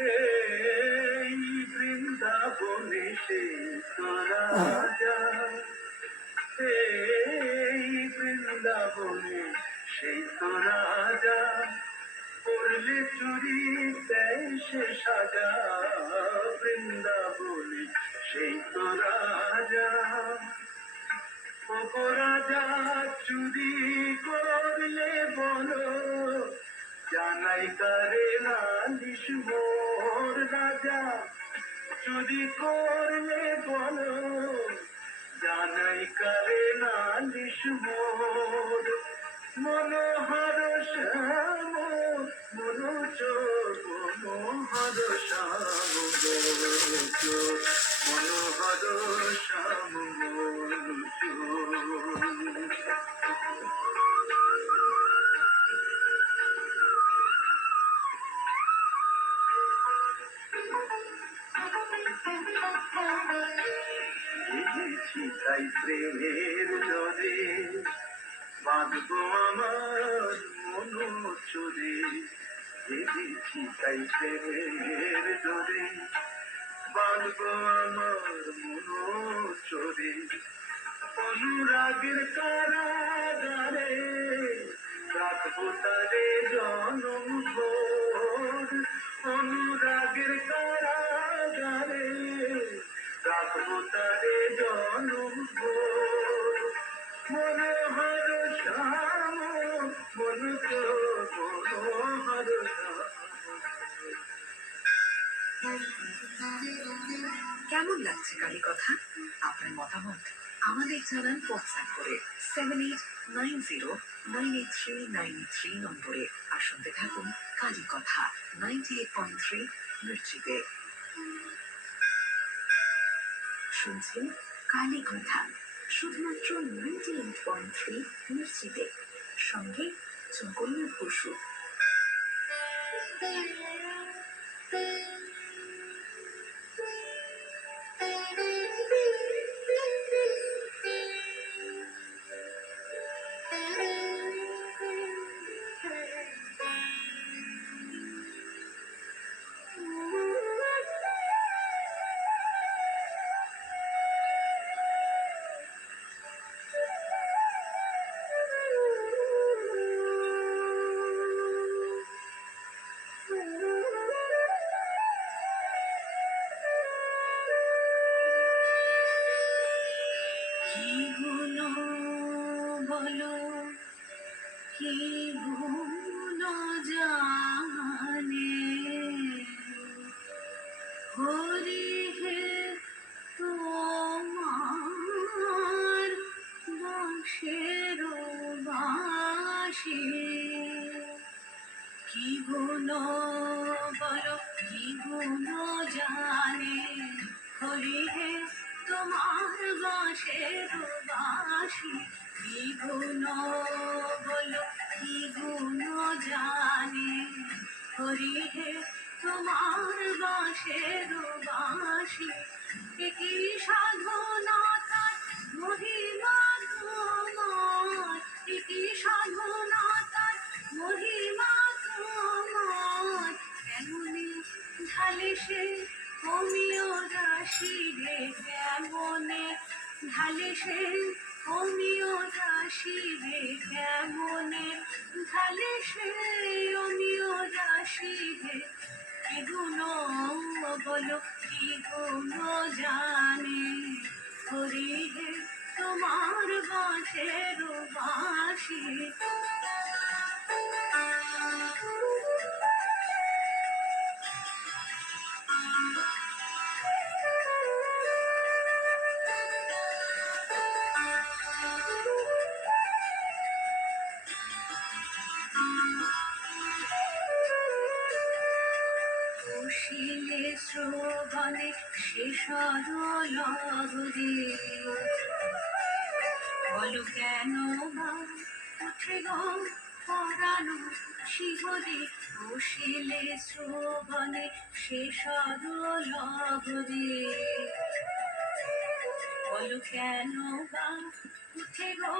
এই বৃন্দাবনে সেই তোরা যা, এই বৃন্দাবনে সেই তোরা যা, করলে চুরি দেয় সে সাজা, বৃন্দাবনে সেই তোরা যা। ও রাজা চুরি করলে বলো, জানাই কারে নালিশ মোর রাজা, চুরি করলে বলো, জানাই কারে নালিশ মোর। মনোহর শ্যাম মনোচোর, মনোহর শ্যাম মনোচোর, মনোহর শ্যাম মনোচোর। জেগেছি তাই প্রেমের ডরে, বাঁধবো আমার মনোচরে, জেগেছি তাই প্রেমের ডরে, বাঁধবো আমার মনোচরে। অনুরাগের কারাগারে রাখবো তারে জনম ভোর, অনুরাগের কারাগারে রাখবো তারে জনম ভোর। মনোহর শ্যাম মনোচোর, মনোহর কেমন লাগছে কালী কথা? আপনার মতামত আমাদের জানান হোয়াটসঅ্যাপ করে 7890983983 নম্বরে। আর শুনতে থাকুন কালী কথা 98.3 মির্চিতে। শুনছেন কালী কথা শুধুমাত্র 98.3 মির্চিতে, সঙ্গে জগন্নাথ বসু। কি গুণ বলো, কি গুণ জানে হরি হে তোমার বাঁশের বাঁশি। কি গুণ বলো, কি গুণ জানে হরি হে তোমার বাঁশের বাঁশি। কি গুণ বলো, কি গুণ জানে হরি হে তোমার বাঁশের বাঁশি। কি সাধনা তার মহিমা তোমার, কি সাধনা তার মহিমা তোমার। কেমনে ঢালে সে অমিয় রাশি রে, কেমনে ঢালে সে অমিয় রাশি রে, কেমনে ঢালে সে অমিয় রাশি রে। কি গুণ বলো, কি গুণ জানে হরি হে তোমার বাঁশের বাঁশি। শিলে শ্রবণে সে সরলহরি, বলো কেন বা উঠে গো পরানো শিহরে বসিলে শ্রবণে সে সরলহরে বলো কেন বা উঠে গো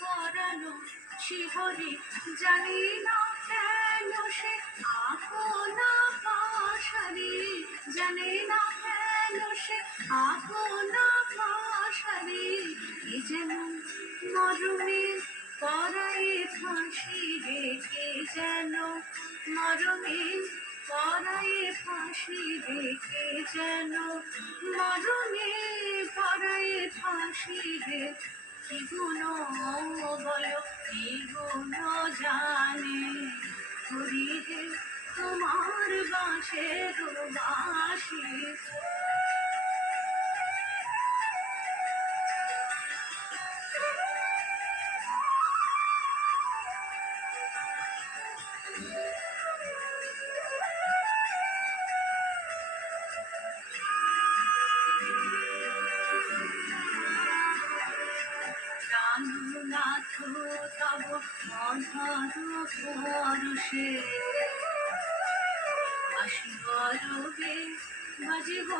পরানো শিহরে জানি না কেন সে আপনা পাশারে জানে না কেন সে আপনা পাশারে এ যেন মরমের পরায়ে ফাঁসি রেখে যেন মরমের পরায়ে ফাঁসি রেখে যেন মরমে পরায়ে ফাঁসি রে কি গুণ বলো কি গুণ জানে হরি হে তোমার বাঁশের বাঁশি প্রাণনাথ তব অধর পরশে আসিবরবে বাজিব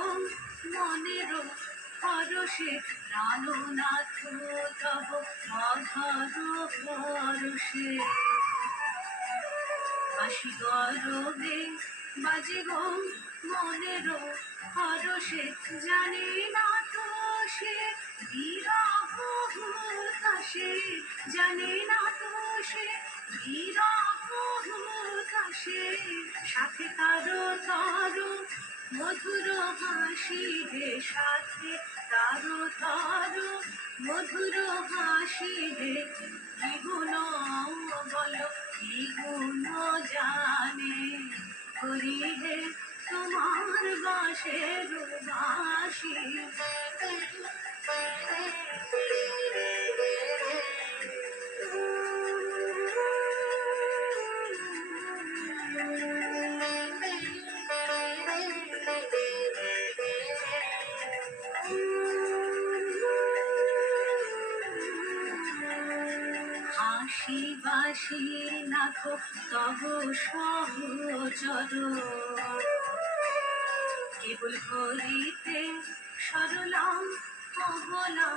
মনের পরশে প্রাণনাথ তব অধর পরশে আসিবরবে বাজিব মনের পরশে জানে না তো সে বিরহ হুতাশে জানে না তো সে বিরহ হুতাশে সাথে তারো তারো মধুর হাসি রে সাথে তারো তারো মধুর হাসি রে কি গুণ বলো কি গুণ জানে হরি হে তোমার বাঁশের বাঁশি হাসি বাসি নাকো তব সহচর কেবল করিতে সরলাম অবলা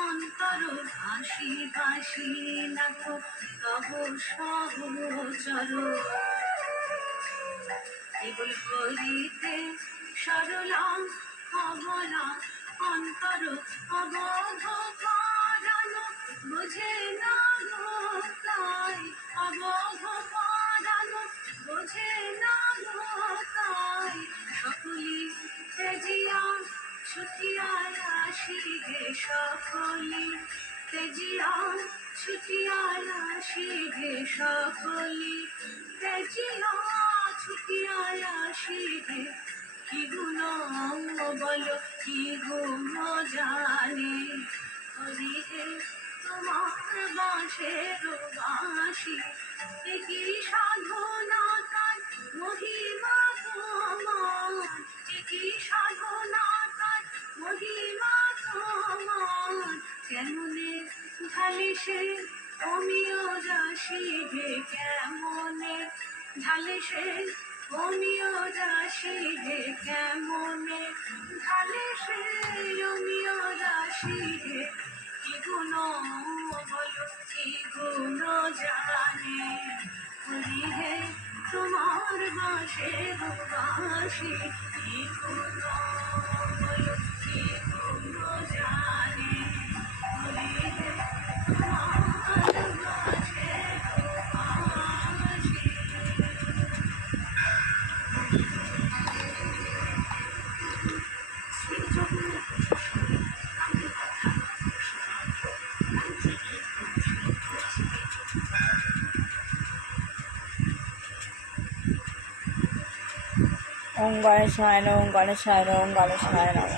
অন্তর হাসি বাসি নাকো তব সহচর কেবল করিতে সরলাম অবলা অন্তর অবধ পরানো বুঝে না তাই অবধ পরানো বুঝে না তাই সকলি তেজিয়া ছুটিয়া আসি গে সকলি তেজিয়া ছুটিয়া আসি গে সকলি তেজিয়া ছুটিয়া আসি গে কি গুণ বলো কি গুণ জানে হরি হে তোমার বাঁশের বাঁশি কি সাধনা তার মহিমা তোমার কি সাধনা তার মহিমা তোমার কেমনে ঢালি সে অমিয় রাশি হে কেমনে ঢালে সে অমিয় রাশি হে কেমনে ঢালে সে অমিয় রাশি হে কি গুণ বলো কি গুণ জানে হরি হে তোমার বাঁশের বাঁশি কি গুণ বলো কি গুণ জানে হরি হে তোমার বাঁশের বাঁশি ওম গণেশায় নমঃ ওম গণেশায় নমঃ ওম গণেশায় নমঃ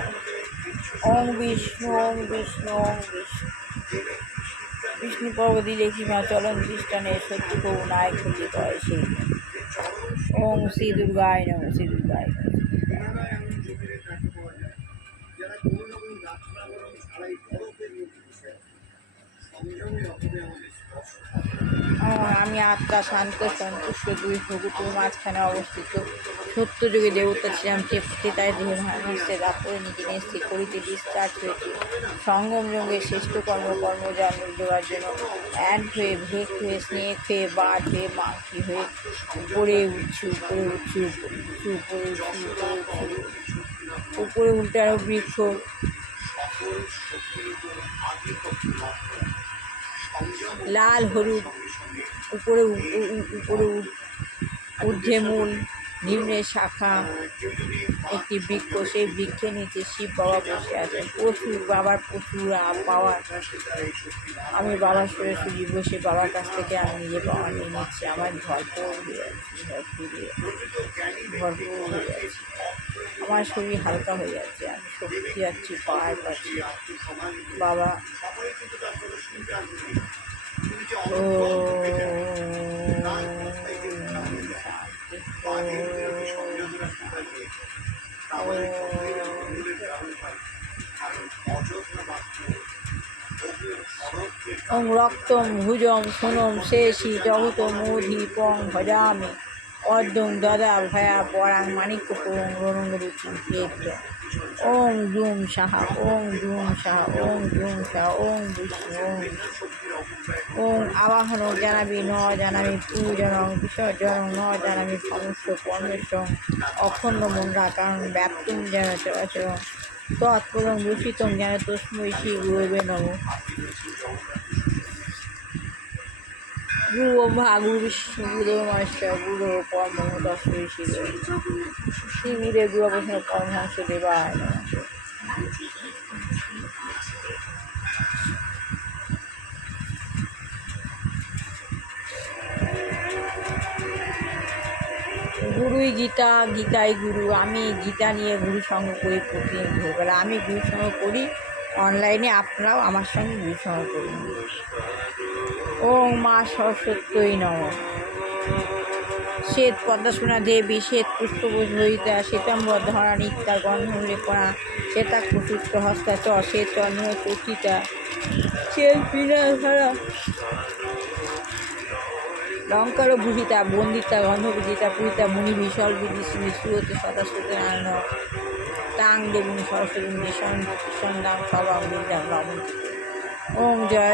ওম বিষ্ণু ওম বিষ্ণু ওম বিষ্ণু বিষ্ণু পর্বতী লেখি মা চলন দৃষ্টানে সত্যি প্রভু নায়ক হতে কয় সেই ওম শ্রী দুর্গায় নমঃ শ্রী দুর্গায় নমঃ যারা কোনো রকম রাত্রাবরণ ছাড়াই বরফের মধ্যে বসে আছে, সংযমে আমি আত্মা শান্ত সন্তুষ্ট দুই ভুগুতুর মাঝখানে অবস্থিত সত্য যুগে দেবতা ছিলাম তাই দেহে ভাঙছে রাত্রে নিজে স্থির করিতে ডিসচার্জ হয়েছে সঙ্গম যুগে শ্রেষ্ঠ কর্মজন্ম দেওয়ার জন্য অ্যান্ড হয়ে ভেক হয়ে স্নেক হয়ে বাদ হয়ে মাংসি হয়ে উপরে উঠছি উপরে উল্টানো বৃক্ষ লাল হলুদ উপরে ঊর্ধ্বে মূল নিম্নে শাখা একটি বৃক্ষ, সেই বৃক্ষের নিচে শিব বাবা বসে আছেন। বাবার প্রচুর পাওয়ার। আমি বাবার সোজাসুজি বসে বাবার কাছ থেকে আমি নিজে পাওয়ার নিয়ে নিচ্ছি। আমার ভরপুর হয়ে যাচ্ছে আমার শরীর হালকা হয়ে যাচ্ছে, আমি শক্তি যাচ্ছি, পাওয়ার পাচ্ছি। বাবা ও ওং রক্তম ভুজম সোনম শেষি জগত মোধীপং ভজামি অর্ধং দদা ভয়া পরাং মাণিক্যপং রণঙ্গরুচি প্রেত্য ওং জুম সাহা ওং জুম সাহা ওং জুম সাহা ওং বিষ্ণু ওং আবাহন জানাবি ন জানাবি পূজনং বিসর্জনং ন জানাবি সমস্ত পরমেশ্বর অখণ্ড মন্ডা কারণ ব্যাপ্তুম যেন চরাচরং তৎপদং দূষিতং যেন তস্মৈ শ্রী গুরুবে নমঃ। গুরু ব্রহ্মা গুরু বিষ্ণু গুরু মহেশ্বর গুরু পরম তস্মৈ শ্রী গুরু শ্রী গুরুদেব গুরুবৈষ্ণব পরমহংস দেবায় নমঃ। গুরুই গীতা, গীতাই গুরু। আমি গীতা নিয়ে গুরু সঙ্গ করি প্রতিদিন ভোরবেলা। আমি গুরু সঙ্গ করি অনলাইনে, আপনারাও আমার সঙ্গে গুরু সঙ্গ করুন। ওং মা সরস্বত্যই নমঃ। শ্বেত পদ্মাসনা দেবী শ্বেত পুষ্পভূষিতা শ্বেতাম্বর ধরা নিত্যা গন্ধলেপনা শ্বেতা কুসুষ্ট হস্তা চ শ্বেত চন্দ্র চর্চিতা শ্বেত বিনাধারা লঙ্কার ভূষিতা বন্দিতা গন্ধভূষিতা পূজিতা মুনি বিশল বিধি সুরতে সদাশ্রুতে নারায়ণ তাং দেবী সরস্বতী নিঃসন্দাম সবাং বিদ্যা ওং জয়